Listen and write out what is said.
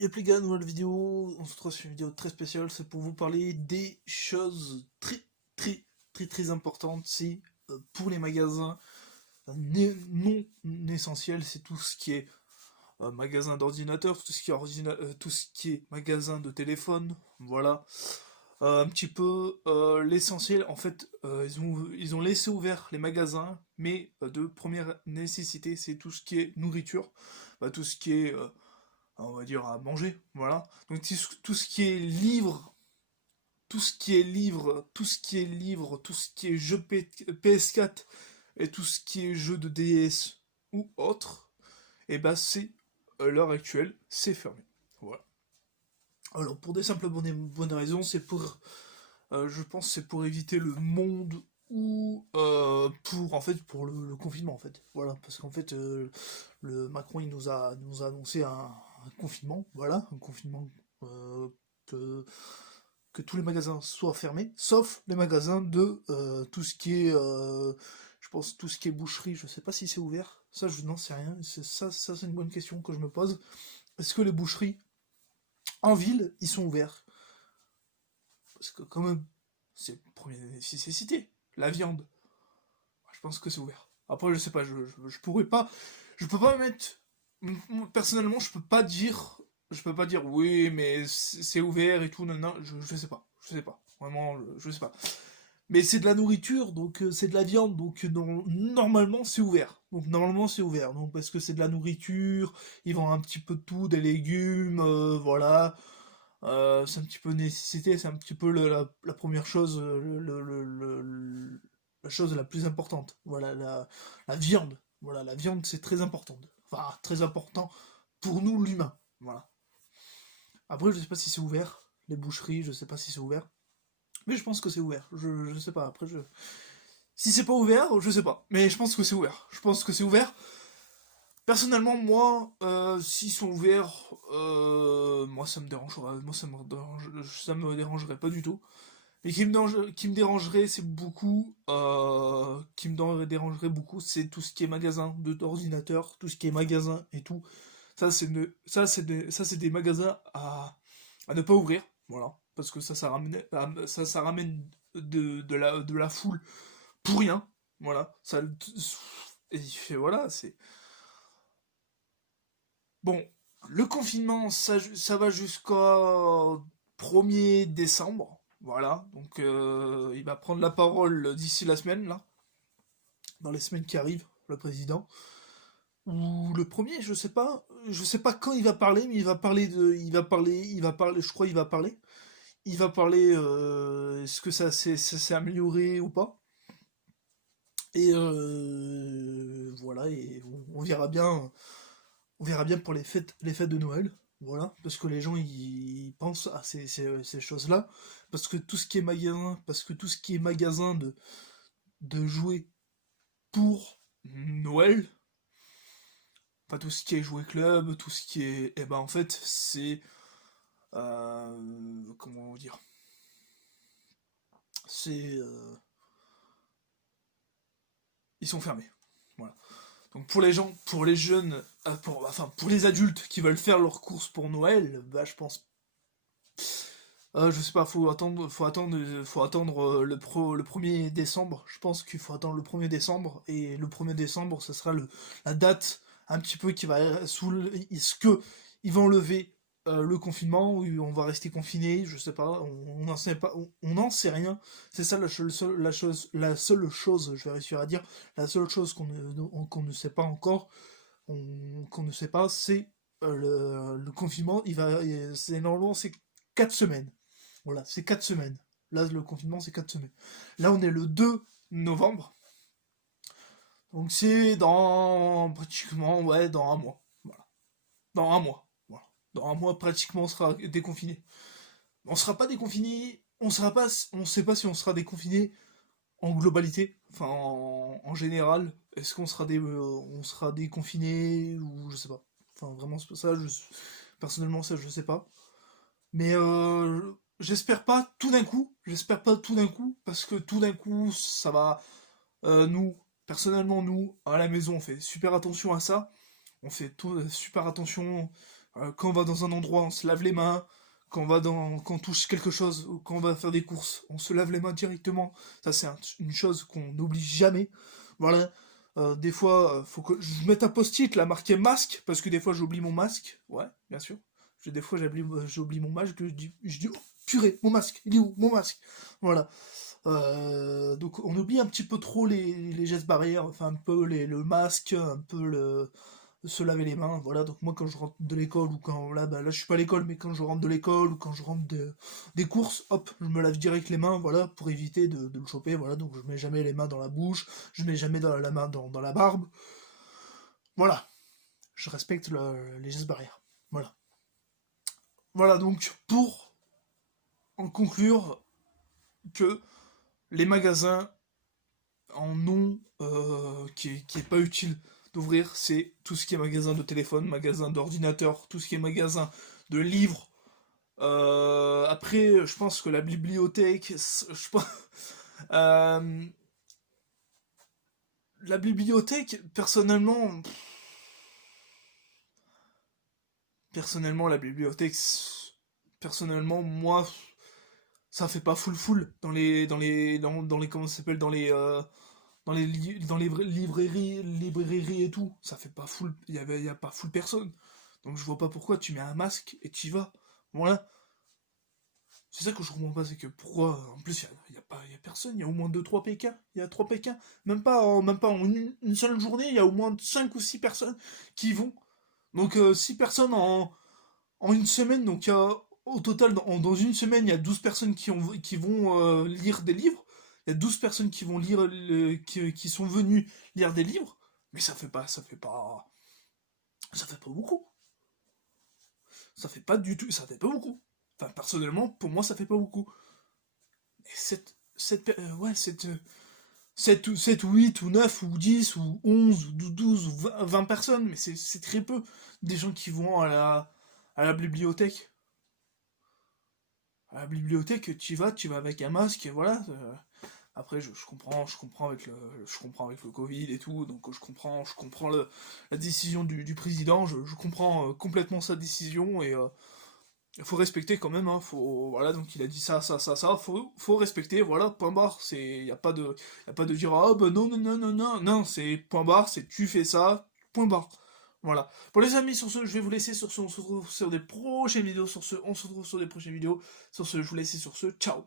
Y'a plus gars, nouvelle vidéo, on se retrouve sur une vidéo très spéciale, c'est pour vous parler des choses très importantes, c'est pour les magasins non essentiels, c'est tout ce qui est magasin d'ordinateur, tout ce qui est magasin de téléphone, voilà. Un petit peu l'essentiel, en fait, ils ont laissé ouvert les magasins, mais de première nécessité, c'est tout ce qui est nourriture, tout ce qui est on va dire à manger, voilà. Donc tout ce qui est livre, tout ce qui est livre, tout ce qui est jeu PS4 et tout ce qui est jeu de DS ou autre, et bah c'est à l'heure actuelle, c'est fermé. Voilà. Alors pour des simples bonnes raisons, c'est pour, je pense, c'est pour éviter le monde ou pour en fait pour le confinement en fait. Voilà, parce qu'en fait le Macron il nous a annoncé un confinement, voilà, un confinement euh, que, que tous les magasins soient fermés, sauf les magasins de tout ce qui est, je pense, tout ce qui est boucherie. Je sais pas si c'est ouvert. Ça, je n'en sais rien. Ça c'est une bonne question que je me pose. Est-ce que les boucheries en ville, ils sont ouverts? Parce que quand même, c'est première nécessité. La viande, je pense que c'est ouvert. Après, je sais pas, je pourrais pas, je peux pas me mettre, personnellement, je peux pas dire oui, mais c'est ouvert et tout, non, non, je sais pas, vraiment, je sais pas. Mais c'est de la nourriture, donc c'est de la viande, donc normalement c'est ouvert. Donc normalement c'est ouvert, donc parce que c'est de la nourriture, ils vendent un petit peu de tout, des légumes, voilà. C'est un petit peu nécessité, c'est un petit peu la première chose, la chose la plus importante. Voilà, la viande. Voilà, la viande c'est très important. Enfin, très important pour nous l'humain. Voilà. Après, je sais pas si c'est ouvert, les boucheries, je sais pas si c'est ouvert. Mais je pense que c'est ouvert. Je sais pas. Après, si c'est pas ouvert, je sais pas. Mais je pense que c'est ouvert. Je pense que c'est ouvert. Personnellement, moi, s'ils sont ouverts, moi ça me dérangerait, ça me dérangerait pas du tout. Mais qui me dérangerait, c'est beaucoup, dérangerait beaucoup, c'est tout ce qui est magasin d'ordinateur, tout ce qui est magasin et tout. Ça c'est des magasins à ne pas ouvrir, voilà, parce que ça ramène de la foule pour rien, voilà. Et voilà, c'est bon, le confinement, ça va jusqu'au 1er décembre. Voilà, donc il va prendre la parole d'ici la semaine, là, dans les semaines qui arrivent, le président. Ou le premier, je sais pas quand il va parler, mais il va parler, je crois il va parler. Il va parler, est-ce que ça s'est amélioré ou pas. Et voilà, et on verra bien pour les fêtes de Noël, voilà, parce que les gens ils pensent à ces choses-là, parce que tout ce qui est magasin de jouets pour Noël, pas tout ce qui est jouet club, tout ce qui est, eh ben en fait c'est comment dire, c'est ils sont fermés, voilà. Donc pour les gens, pour les jeunes, enfin pour les adultes qui veulent faire leurs courses pour Noël, bah je pense. Je sais pas, faut attendre le 1er décembre. Je pense qu'il faut attendre le 1er décembre. Et le 1er décembre, ce sera la date un petit peu qui va est-ce que ils vont lever le confinement ou on va rester confiné, je sais pas, on n'en sait pas, on n'en sait rien. C'est ça la seule chose, je vais réussir à dire, la seule chose qu'on ne sait pas encore, qu'on ne sait pas, c'est le confinement. C'est normalement c'est 4 semaines. Voilà, c'est 4 semaines. Là, le confinement, c'est 4 semaines. Là, on est le 2 novembre. Donc, c'est dans pratiquement, ouais, dans un mois. Voilà. Dans un mois. Voilà. Dans un mois, pratiquement, on sera déconfiné. On sera pas déconfiné. On sait pas si on sera déconfiné en globalité. Enfin, en général. Est-ce qu'on sera on sera déconfiné ou je sais pas. Enfin, vraiment, ça, personnellement, ça, je sais pas. Mais j'espère pas tout d'un coup. J'espère pas tout d'un coup. Parce que tout d'un coup, ça va. Nous, personnellement, nous, à la maison, on fait super attention à ça. On fait super attention. Quand on va dans un endroit, on se lave les mains. Quand on touche quelque chose, ou quand on va faire des courses, on se lave les mains directement. Ça, c'est une chose qu'on n'oublie jamais. Voilà. Des fois, faut que je mette un post-it là marqué masque, parce que des fois j'oublie mon masque. Ouais, bien sûr. Des fois j'oublie mon masque, je dis oh, purée, mon masque, il est où mon masque? Voilà. Donc on oublie un petit peu trop les gestes barrières, enfin un peu le masque, un peu se laver les mains, voilà. Donc moi quand je rentre de l'école ou quand là je suis pas à l'école, mais quand je rentre de l'école ou quand je rentre des courses, hop, je me lave direct les mains, voilà, pour éviter de le choper, voilà. Donc je mets jamais les mains dans la bouche, je mets jamais la main dans la barbe, voilà. Je respecte les gestes barrières, voilà. Voilà donc pour en conclure que les magasins en non qui est pas utile d'ouvrir, c'est tout ce qui est magasin de téléphone, magasin d'ordinateur, tout ce qui est magasin de livres. Après, je pense que la bibliothèque, euh, la bibliothèque, personnellement, la bibliothèque, personnellement, moi, ça fait pas full dans les comment ça s'appelle, dans les librairies et tout, ça fait pas full, y a pas full personne. Donc je vois pas pourquoi tu mets un masque et tu y vas. Voilà. C'est ça que je comprends pas, c'est que pourquoi, en plus, y a personne, il y a au moins deux trois PK, il y a 3 PK, même pas en une seule journée, il y a au moins 5 ou 6 personnes qui y vont. Donc 6 personnes en une semaine, donc au total, dans une semaine, il y a 12 personnes qui vont lire des livres, il y a 12 personnes qui vont lire, qui sont venues lire des livres, mais ça fait pas beaucoup. Ça fait pas du tout, ça fait pas beaucoup. Enfin, personnellement, pour moi, ça fait pas beaucoup. Et 7 ou 8 ou 9 ou 10 ou 11 ou 12 ou 20 personnes, mais c'est très peu des gens qui vont à la bibliothèque. À la bibliothèque, tu vas avec un masque, et voilà. Après, je comprends avec le Covid et tout, donc je comprends la décision du président, je comprends complètement sa décision, et il faut respecter quand même, hein, voilà, donc il a dit ça, ça, ça, ça, faut respecter, voilà, point barre, y a pas de dire, ah bah non, non, non, non, non, non, c'est point barre, c'est tu fais ça, point barre. Voilà. Pour les amis, sur ce, je vais vous laisser sur ce, on se retrouve sur des prochaines vidéos, sur ce, on se retrouve sur des prochaines vidéos, sur ce, je vous laisse sur ce, ciao.